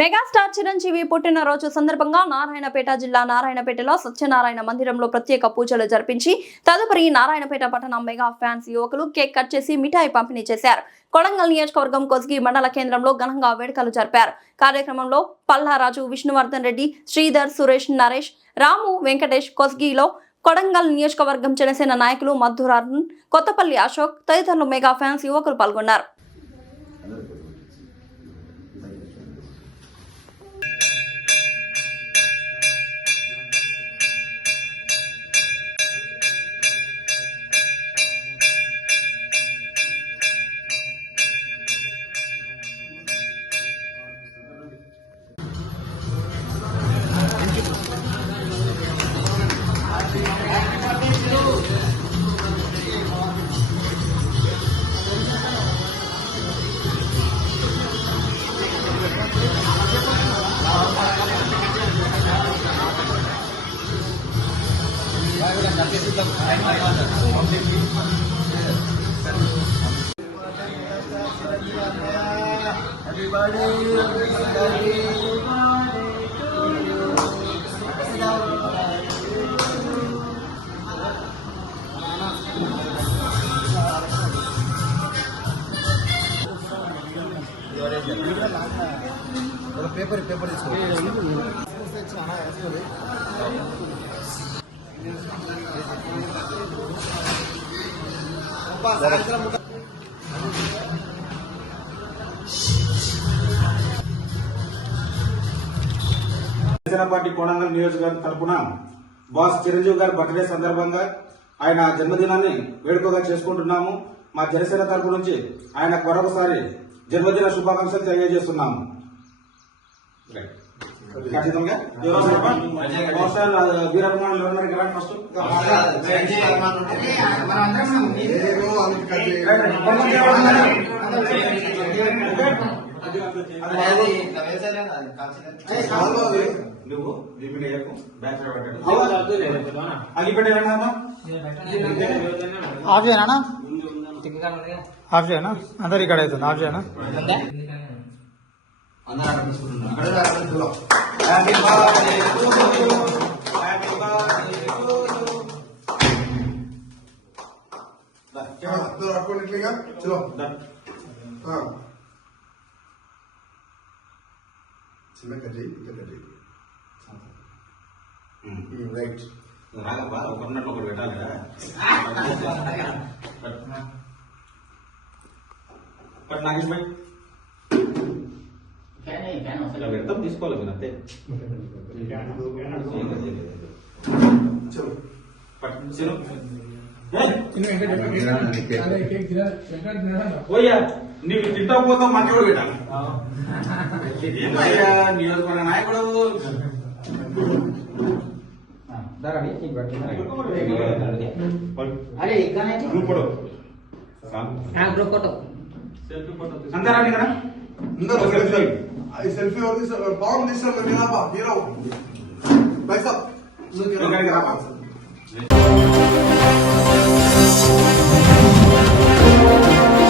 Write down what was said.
Megastar Chiranjeevi పుట్టినరోజు సందర్భంగా నారాయణపేట జిల్లా నారాయణపేటలో సత్యనారాయణ మందిరంలో ప్రత్యేక పూజలు జరిపించి తదుపరి నారాయణపేట పట్టణ మెగా ఫ్యాన్స్ యువకులు కేక్ కట్ చేసి మిఠాయి పంపిణీ చేశారు. కొడంగల్ నియోజకవర్గం కొస్గి మండల కేంద్రంలో ఘనంగా వేడుకలు జరిపారు. కార్యక్రమంలో పల్లారాజు, విష్ణువర్ధన్ రెడ్డి, శ్రీధర్, సురేష్, నరేష్, రాము, వెంకటేష్, కొస్గిలో కొడంగల్ నియోజకవర్గం జనసేన నాయకులు మధుర్ అరుణ్, కొత్తపల్లి అశోక్ తదితరులు మెగా ఫ్యాన్స్ యువకులు పాల్గొన్నారు. పేపర్ జనసేన పార్టీ కొడంగల్ నియోజకవర్గం తరఫున బాస్ చిరంజీవి గారి బర్త్డే సందర్భంగా ఆయన జన్మదినాన్ని వేడుకగా చేసుకుంటున్నాము. మా జనసేన తరఫు నుంచి ఆయన మరొకసారి జన్మదిన శుభాకాంక్షలు తెలియజేస్తున్నాము. ఖచ్చితంగా వీరభిమానులు ఉన్నారు ఫస్ట్ నువ్వు ఆఫ్ చేయనా ఆఫ్ చేయనా అంతా రికార్డ్ అవుతుంది. ఆఫ్ చేయనా రైట్ రాగబ్బా ఒకరినట్టు ఒకటి పెట్టాలి కదా. నాగేష్ భాయ్ వ్యక్తం తీసుకోవాలి మీరు అంతే. పోయా నీవు తింటా పోతావు మంచి కూడా పెట్టాలి. ఏమయ్యా నియోజకవర్గ నాయకుడు अंदर आने का ना अंदर सेल्फी और दिस बॉम्ब दिस मीरा भाई साहब